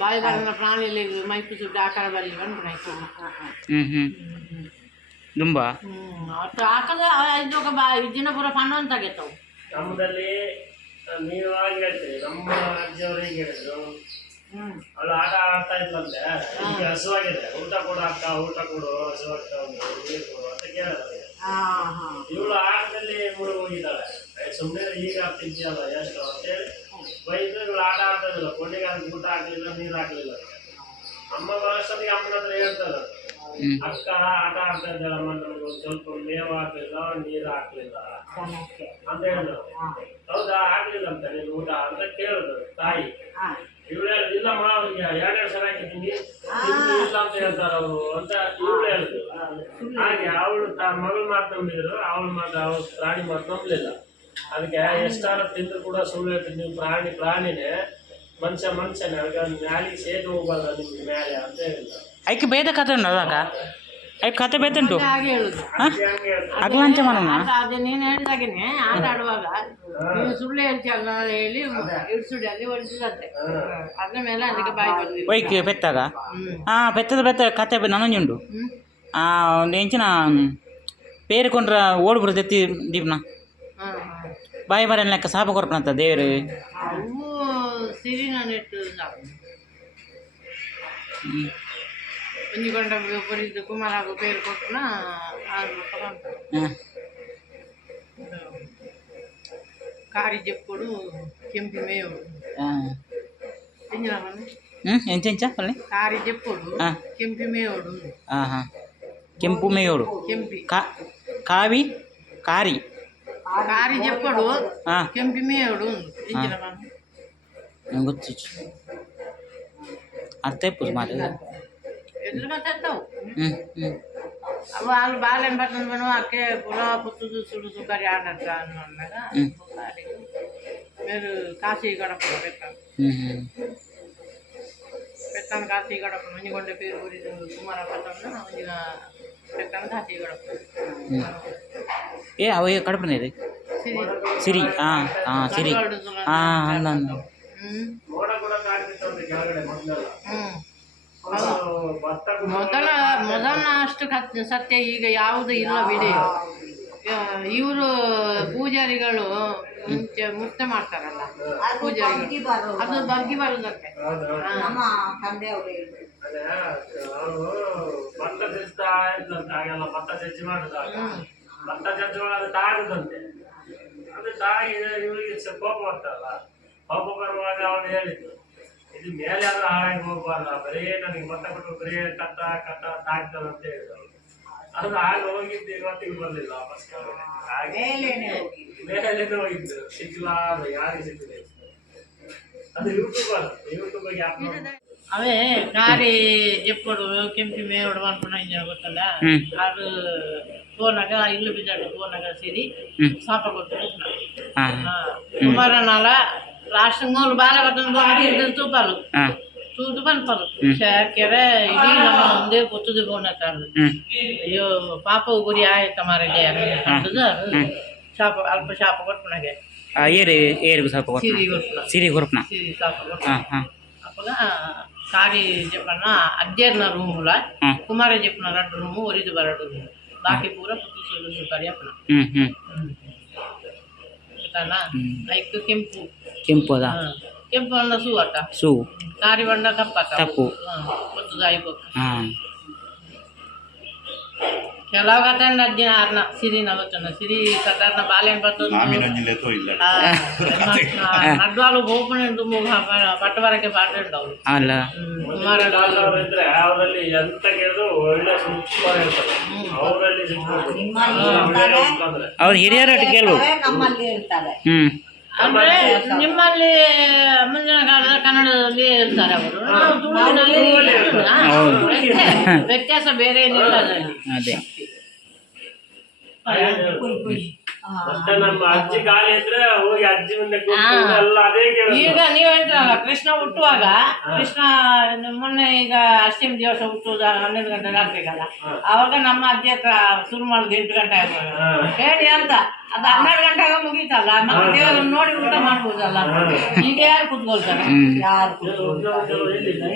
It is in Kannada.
ಬಾಯಿ ಬರೋಣ ಪ್ರಾಣಿಲಿ ಮೈಕು ಸುಡ್ಡು ಆಕಾರ ಬರಲಿ ಬಂದು ಹ್ಮ್ ದುಂಬ? ಹ್ಮ್ ಹಾಕದ ಇದ್ದಾಗ ಬಾ ಇದ್ದಿನ ಪೂರ ಪಣ್ಣ ಅಂತ ಆಗೈತವು ನಮ್ಮದಲ್ಲಿ ನೀವು ಹೇಳ್ತೀರಿ ನಮ್ಮ ಅಜ್ಜಿಯವರು ಹೀಗೆ ಹೇಳಿದ್ರು. ಹ್ಮ್. ಅವಳು ಆಟ ಆಡ್ತಾ ಇದ್ಲಂತೆ. ಈಗ ಹಸುವಾಗಿದೆ. ಊಟ ಕೊಡು ಅಕ್ಕ ಊಟ ಕೊಡು ಹಸುವಾಗ್ತಾ ನೀರು ಕೊಡು ಅಂತ ಕೇಳಿದ್ರೆ ಹಾ ಹಾ. ಇವಳು ಆಟದಲ್ಲಿ ಮೂರು ಹೋಗಿದ್ದಾಳೆ. ಸುಮ್ಮನೆ ಈಗ ತಿಂತೀಯಲ್ಲ ಎಷ್ಟು ಅಂತೇಳಿ ಇವಳು ಆಟ ಆಡ್ತಾ ಅದಕ್ಕೆ ಊಟ ಹಾಕ್ಲಿಲ್ಲ ನೀರು ಹಾಕ್ಲಿಲ್ಲ. ಅಮ್ಮ ಬರೋಷ್ಟೊತ್ತಿಗೆ ಅಮ್ಮನ ಹತ್ರ ಹೇಳ್ತಾರೆ. ಅಕ್ಕ ಆಟ ಆಡ್ತಾ ಇದ್ದಾಳಮ್ಮ ನಮ್ಗೆ ಒಂದ್ ಸ್ವಲ್ಪ ಮೇವು ಹಾಕ್ಲಿಲ್ಲ ನೀರು ಹಾಕ್ಲಿಲ್ಲ ಅಂತ ಹೇಳಿದ್ರು ಹೌದಾ ಆಗ್ಲಿಲ್ಲ ಅಂತ ನೀನು ಊಟ ಅಂತ ಕೇಳಿದ್ರು ತಾಯಿ. ಇವ್ಳು ಇವಳು ಹೇಳಿದ್ರು ಇಲ್ಲಮ್ಮ ಅವ್ರಿಗೆ ಎರಡೆರಡು ಸಲ ಹಾಕಿದ್ದೀನಿ. ಇಲ್ಲ ಅಂತ ಹೇಳ್ತಾರೆ ಅವರು ಅಂತ ಇವಳು ಹೇಳಿದ್ರು ಹಾಗೆ ಅವಳು ತ ಮಗಳು ಮಾತು ನಂಬಿದ್ರು ಅವಳು ಮಾತು ಅವಳು ಪ್ರಾಣಿ ಮಾತು ನಂಬಲಿಲ್ಲ ಅದಕ್ಕೆ ಎಷ್ಟಾರ ತಿಂದ್ರು ಕೂಡ ಸುಳ್ಳು ಹೇಳ್ತೀನಿ ನೀವು ಪ್ರಾಣಿ ಪ್ರಾಣಿನೇ. ಮನುಷ್ಯ ಮನುಷ್ಯನೇ. ಅದಕ್ಕೆ ಮ್ಯಾಲಿಗೆ ಸೇದು ಹೋಗಲ್ಲ ನಿಮ್ಗೆ ಮ್ಯಾಲೆ ಅಂತ ಹೇಳಿದ್ರು. ಐಕೆ ಬೇದ ಕತೆ ಉಂಟು ಅದಾಗ ಐಕ್ ಕತೆ ಬೇತೆ ಉಂಟು? ಹಾಗೆ ಹೇಳುದು. ಹಾಂ? ಅಗ್ಲಂಚ ಮಾಡೋಣ ಆಟ ಅದೇ ನೀನು ಹೇಳಿದಾಗೇನೆ ಆಟ ಆಡುವಾಗ ನೀನು ಸುಳ್ಳು ಹೇಳಿ ಇಡ್ಸುಡಿ ಅಲ್ಲಿ ಹೊಡಿಸಿದಂತೆ ಅದ್ರ ಮೇಲೆ ಅದಕ್ಕೆ ಬಾಯಿ ಒಯ್ಕ್ ಹ್ಮ್. ಆ ಪೆತ್ತದ ಬೆತ್ತ ಕತೆ ನನಂಜುಂಡು ಒಂದು ಎಂಚಿನ ಪೇರುಕೊಂಡ್ರ ಓಡು ಬರುತ್ತೆ ದೀಪ್ನ ಹಾ ಹಾ ಬಾಯಿ ಬರ ಲೆಕ್ಕ ಸಾಪ ಕೊರ್ಪಣಂತ ದೇವರು ಅವು ಸಿರಿನ ನೆಟ್ಟು ಸಾಕು ಹ್ಮ್. ಒಂಜಿಕೊಂಡ ಬರಿದ್ದು ಕುಮಾರ ಪೇರು ಕೊಟ್ಟನ ಆರು ತಗೊಂಡು ಹಾಂ ಕಾರಿ ಜಪ್ಪುಡು ಕೆಂಪಿ ಮೇವು ಹಾಂ ಎಂಜಿನ ಹ್ಞೂ ಎಂಚ ಎಂಚ ಅಲ್ಲಿ ಕಾರಿ ಜಪ್ಪುಡು ಹಾ. ಕೆಂಪಿ ಮೇವಡು ಹಾಂ కారి చెప్పాడు కెంపిమేయుడు గుర్తు అంతే పూజ మరి వాళ్ళు బాగాలేని పట్టణం పను అక్కే పుల పుత్తు చూసుడు సుకరి ఆడంట మీరు కాశీ గడప పెట్టాను పెట్టాను కాశీ గడప మంచిగొండ పేరు ఊరి కుమార పట్టణంలో ಏ ಅವ ಕಡಪನೇ ರೀ. ಸಿರಿ. ಹಾಂ ಹಾಂ ಸಿರಿ. ಹಾಂ ಹಂಗ ಮೊದಲ ಮೊದಲ ಅಷ್ಟು ಸತ್ಯ ಈಗ ಯಾವುದು ಇಲ್ಲ ಬಿಡಿ. ಇವರು ಪೂಜಾರಿಗಳು ಮುಂಚೆ ಮುಕ್ತ ಮಾಡ್ತಾರಲ್ಲ ಪೂಜಾರಿ ಅದು ಬಗ್ಗಿ ಬರುದಂತೆ. ಇದ್ದಂತೆ ಹಾಗೆಲ್ಲ ಭತ್ತ ಜಜ್ಜಿ ಮಾಡುದ ಭತ್ತ ಜಜ್ಜುವಾಗ ಒಳಗೆ ತಾಗುದಂತೆ ಅದು ತಾಗಿ ಇವರಿಗೆ ಕೋಪ ಬರ್ತಲ್ಲ ಕೋಪ ಬರುವಾಗ ಅವನು ಹೇಳಿದ್ದು ಇದು ಮೇಲೆ ಅದು ಹಾಳಾಗಿ ಹೋಗ್ಬಾರ್ದ ಬರೀ ನನಗೆ ಭತ್ತ ಕೊಟ್ಟು ಬರೀ ಕತ್ತ ಕತ್ತ ತಾಗ್ತದೆ ಅಂತ ಹೇಳಿದ್ರು. ಅದು ಹಾಗೆ ಹೋಗಿದ್ದು ಇವತ್ತಿಗೆ ಬರ್ಲಿಲ್ಲ ವಾಪಸ್ ಹಾಗೆ ಮೇಲೇನೆ ಹೋಗಿದ್ದು? ಸಿಗ್ಲಾ ಯಾರಿಗೆ ಸಿಕ್ಕಿದೆ? ಅದು ಯೂಟ್ಯೂಬ್ ಅಲ್ಲ ಯೂಟ್ಯೂಬ್ ಅಪ್ಲೋಡ್ అవే గారి ఎప్పుడు కెంపి మేవడం అనుకున్నా గొత్తల అది పోనాక ఇల్లు బిడ్డ పోనాక సిరి సాప కొట్టుకుంటున్నా మరణాల రాష్ట్రంలో బాలపడ్డం ఆడి ఇద్దరు తూపాలు தூது பண்பாரு சேர்க்கிற இது நம்ம வந்து கொத்துது போனக்காரு ஐயோ பாப்பா குறி ஆயத்தமாரி சாப்ப அல்ப சாப்ப கொடுப்பினாங்க ஏறு ஏருக்கு சாப்ப கொடுப்பினா சிரி கொடுப்பினா சிரி சாப்ப ಕೊಡ್ಪಣ సిరి శాప కొట్టు ಹಾಂ ಹಾಂ అప్పగా కారి చెప్పన్న అద్దెన్న రూముల ಹಾಂ కుమార చెప్పిన రెండు రూము ఒరిది బరడు బాకీ పూర పుట్టు సొల్లు కడి చెప్పిన ಹ್ಞೂ ಹ್ಞೂ ಐಕ್ ಕೆಂಪು ಕೆಂಪು ಅದ ಹಾ. ಕೆಂಪು ಅನ್ನ ಸೂ ಅಟ್ಟ ಸೂ ಕಾರಿ ಬಣ್ಣ ಕಪ್ಪಕ್ಕ ಕಪ್ಪು. ಗೊತ್ತು ಆಯ್ಬೇಕು ಹಾಂ ಕೆಲವು ಹಿರಿಯರ ಅಜ್ಜಿ ಆರ್ನ ಸಿರಿ ಸಿರಿ ಬಾಲೆನ್ ಬರ್ತದ? ಪಾಠ ಅಲ್ಲ. ಅವ್ರು ಅವರಲ್ಲಿ ಎಂತ ಕೇಳಿದ್ರು ಒಳ್ಳೆ ಸೂಪರ್ ಇರ್ತಾರೆ ಅವರಲ್ಲಿ ಸಿಗ್ಬೋದು. ಅವ್ರು ಹಿರಿಯರೊಟ್ಟು ಕೇಳ್ಬೇಕು ನಮ್ಮಲ್ಲಿ ಇರ್ತಾರೆ. ಹ್ಞೂ ಅಂದ್ರೆ ನಿಮ್ಮಲ್ಲಿ ಮುಂದಿನ ಕಾಲದ ಕನ್ನಡದಲ್ಲಿ ಇರ್ತಾರೆ ಅವರು. ನಾವು ತುಳುವಿನಲ್ಲಿ ವ್ಯತ್ಯಾಸ ಬೇರೆ ಏನಿಲ್ಲ ಅದರಲ್ಲಿ ಅದೇ ಮತ್ತೆ ನಮ್ಮ ಅಜ್ಜಿ ಗಾಳಿ ಇದ್ರೆ ಹೋಗಿ ಅಜ್ಜಿ ಮುಂದೆ ಕೂತ್ಕೊಂಡು ಎಲ್ಲ ಅದೇ ಕೇಳೋದು. ಈಗ ನೀವ್ ಹೇಳ್ತಾರಲ್ಲ ಕೃಷ್ಣ ಹುಟ್ಟುವಾಗ? ಕೃಷ್ಣ ಮೊನ್ನೆ ಈಗ ಅಷ್ಟಮಿ ದಿವಸ ಹುಟ್ಟುವುದು ಹನ್ನೊಂದು ಗಂಟೆ ಆಗ್ಬೇಕಲ್ಲ ಅವಾಗ ನಮ್ಮ ಅಜ್ಜಿ ಹತ್ರ ಶುರು ಮಾಡುದು ಎಂಟು ಗಂಟೆ ಆಗ್ಬೋದು ಹೇಳಿ ಅಂತ. ಅದು ಹನ್ನೆರಡು ಗಂಟೆಗೆ ಮುಗೀತಲ್ಲ ನಮ್ಮ ದೇವರನ್ನು ನೋಡಿ ಊಟ ಮಾಡ್ಬೋದಲ್ಲ. ಈಗ ಯಾರು ಕುತ್ಕೊಳ್ತಾರೆ? ಯಾರು ಕುತ್ಕೊಳ್ತಾರೆ?